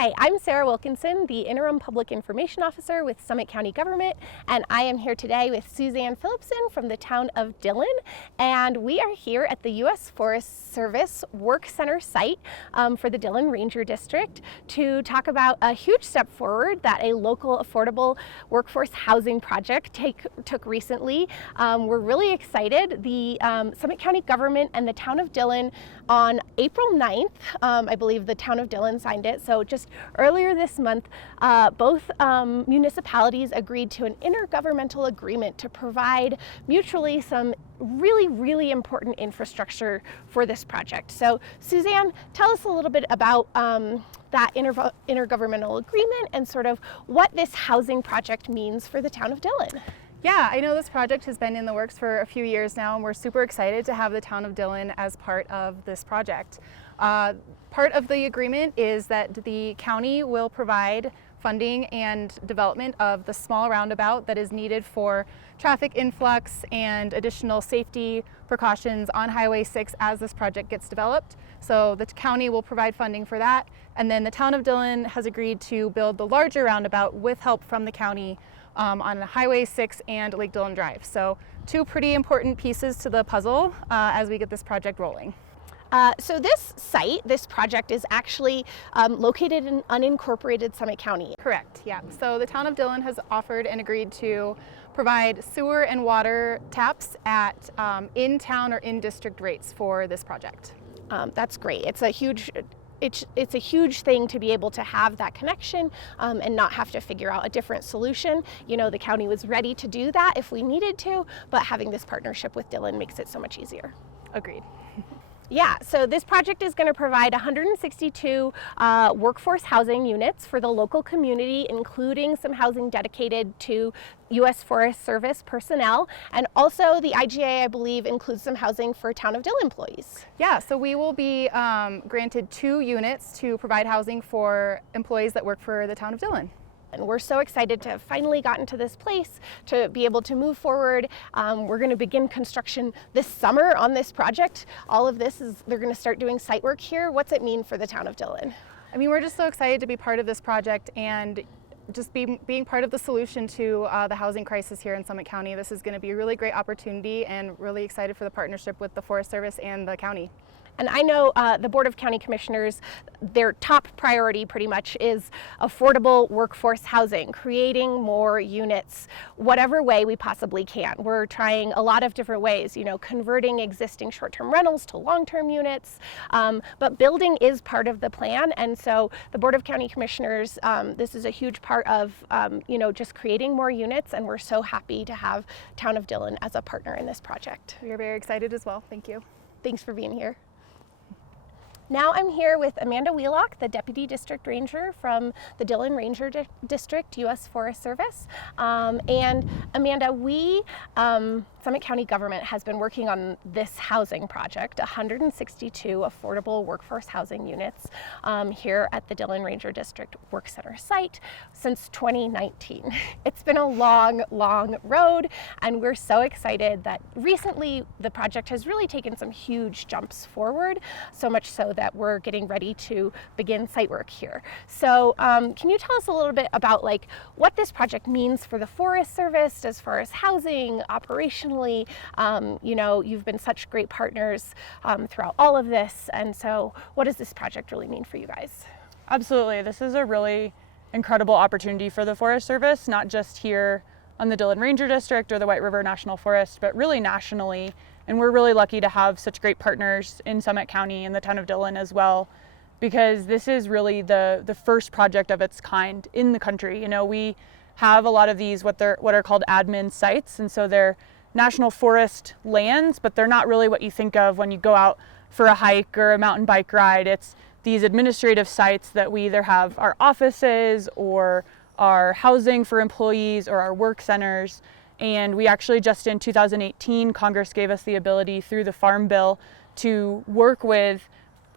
Hi, I'm Sarah Wilkinson, the Interim Public Information Officer with Summit County Government, and I am here today with Suzanne Phillipson from the Town of Dillon, and we are here at the U.S. Forest Service Work Center site for the Dillon Ranger District to talk about a huge step forward that a local affordable workforce housing project took recently. We're really excited. The Summit County Government and the Town of Dillon on April 9th, I believe the Town of Dillon signed it, so just earlier this month, both municipalities agreed to an intergovernmental agreement to provide mutually some really important infrastructure for this project. So Suzanne, tell us a little bit about that intergovernmental agreement and sort of what this housing project means for the Town of Dillon. Yeah, I know this project has been in the works for a few years now, and we're super excited to have the Town of Dillon as part of this project. Part of the agreement is that the county will provide funding and development of the small roundabout that is needed for traffic influx and additional safety precautions on Highway 6 as this project gets developed. So the county will provide funding for that, and then the Town of Dillon has agreed to build the larger roundabout with help from the county on Highway 6 and Lake Dillon Drive. So two pretty important pieces to the puzzle as we get this project rolling. So this project is actually located in unincorporated Summit County. Correct, yeah. So the Town of Dillon has offered and agreed to provide sewer and water taps at in-town or in-district rates for this project. That's great. It's a huge thing to be able to have that connection and not have to figure out a different solution. You know, the county was ready to do that if we needed to, but having this partnership with Dillon makes it so much easier. Agreed. Yeah, so this project is going to provide 162 workforce housing units for the local community, including some housing dedicated to U.S. Forest Service personnel, and also the IGA, I believe, includes some housing for Town of Dillon employees. Yeah, so we will be granted 2 units to provide housing for employees that work for the Town of Dillon. And we're so excited to have finally gotten to this place to be able to move forward. We're going to begin construction this summer on this project. All of this they're going to start doing site work here. What's it mean for the Town of Dillon? I mean, we're just so excited to be part of this project and just being part of the solution to the housing crisis here in Summit County. This is going to be a really great opportunity, and really excited for the partnership with the Forest Service and the county. And I know the Board of County Commissioners, their top priority pretty much is affordable workforce housing, creating more units, whatever way we possibly can. We're trying a lot of different ways, you know, converting existing short-term rentals to long-term units, but building is part of the plan. And so the Board of County Commissioners, this is a huge part of, you know, just creating more units, and we're so happy to have Town of Dillon as a partner in this project. We are very excited as well. Thank you. Thanks for being here. Now I'm here with Amanda Wheelock, the Deputy District Ranger from the Dillon Ranger District, U.S. Forest Service. And Amanda, we, Summit County Government, has been working on this housing project, 162 affordable workforce housing units here at the Dillon Ranger District Work Center site since 2019. It's been a long road, and we're so excited that recently the project has really taken some huge jumps forward, so much so that we're getting ready to begin site work here. So can you tell us a little bit about what this project means for the Forest Service as far as housing, operationally? You know, you've been such great partners throughout all of this, and so what does this project really mean for you guys? Absolutely. This is a really incredible opportunity for the Forest Service, not just here on the Dillon Ranger District or the White River National Forest, but really nationally. And we're really lucky to have such great partners in Summit County and the Town of Dillon as well, because this is really the first project of its kind in the country. You know, we have a lot of these what are called admin sites, and so they're national forest lands, but they're not really what you think of when you go out for a hike or a mountain bike ride. It's these administrative sites that we either have our offices or our housing for employees or our work centers. And we actually just in 2018, Congress gave us the ability through the Farm Bill to work with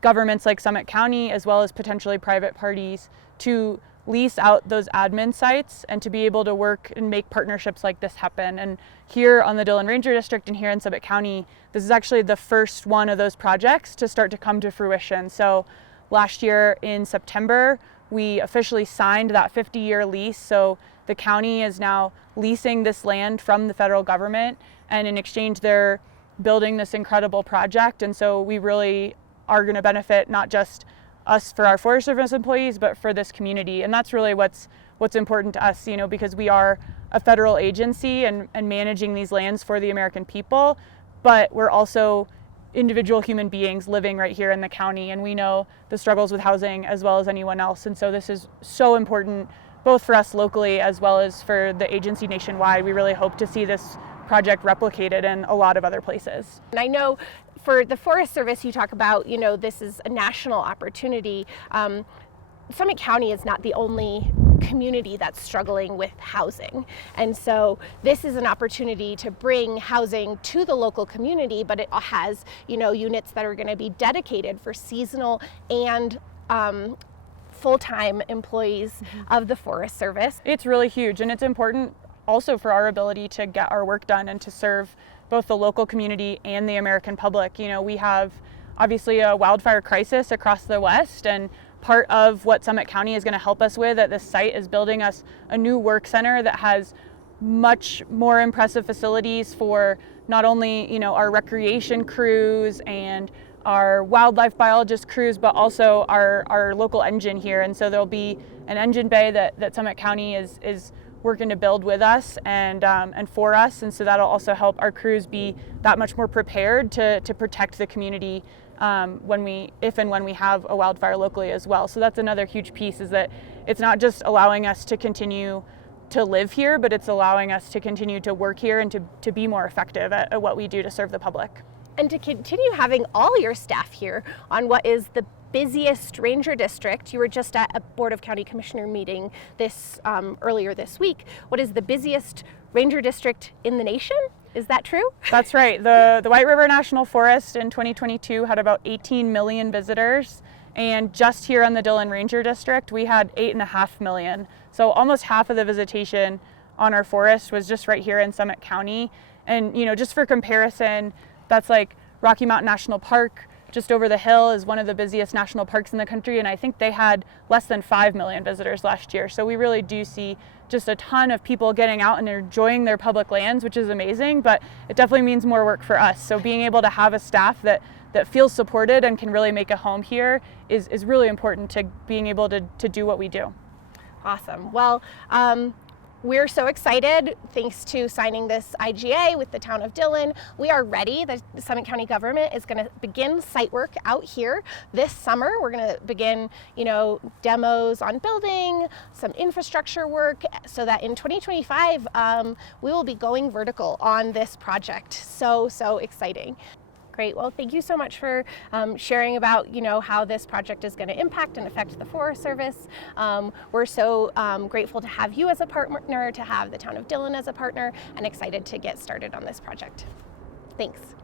governments like Summit County as well as potentially private parties to lease out those admin sites and to be able to work and make partnerships like this happen. And here on the Dillon Ranger District and here in Summit County, this is actually the first one of those projects to start to come to fruition. So last year in September, we officially signed that 50-year lease. So the county is now leasing this land from the federal government, and in exchange they're building this incredible project. And so we really are going to benefit not just us for our Forest Service employees, but for this community. And that's really what's important to us, because we are a federal agency and managing these lands for the American people, but we're also individual human beings living right here in the county, and we know the struggles with housing as well as anyone else. And so this is so important both for us locally as well as for the agency nationwide. We really hope to see this project replicated in a lot of other places. And I know for the Forest Service, you talk about, this is a national opportunity. Summit County is not the only community that's struggling with housing. And so this is an opportunity to bring housing to the local community, but it has, units that are going to be dedicated for seasonal and full-time employees of the Forest Service. It's really huge, and it's important also for our ability to get our work done and to serve both the local community and the American public. We have obviously a wildfire crisis across the West, and part of what Summit County is going to help us with at this site is building us a new work center that has much more impressive facilities for not only our recreation crews and our wildlife biologist crews, but also our local engine here. And so there'll be an engine bay that Summit County is working to build with us and for us, and so that'll also help our crews be that much more prepared to protect the community if and when we have a wildfire locally as well. So that's another huge piece, is that it's not just allowing us to continue to live here, but it's allowing us to continue to work here and to be more effective at what we do to serve the public. And to continue having all your staff here on what is the busiest ranger district. You were just at a Board of County Commissioner meeting earlier this week. What is the busiest ranger district in the nation? Is that true? That's right. The White River National Forest in 2022 had about 18 million visitors, and just here in the Dillon Ranger District we had 8.5 million. So almost half of the visitation on our forest was just right here in Summit County. And just for comparison, that's like Rocky Mountain National Park just over the hill is one of the busiest national parks in the country, and I think they had less than 5 million visitors last year. So we really do see just a ton of people getting out and enjoying their public lands, which is amazing, but it definitely means more work for us. So being able to have a staff that feels supported and can really make a home here is really important to being able to do what we do. Awesome. Well, we're so excited. Thanks to signing this IGA with the Town of Dillon, we are ready. The Summit County government is going to begin site work out here this summer. We're going to begin, demos on building, some infrastructure work, so that in 2025, we will be going vertical on this project. So exciting. Great. Well, thank you so much for sharing about, how this project is going to impact and affect the Forest Service. We're so grateful to have you as a partner, to have the Town of Dillon as a partner, and excited to get started on this project. Thanks.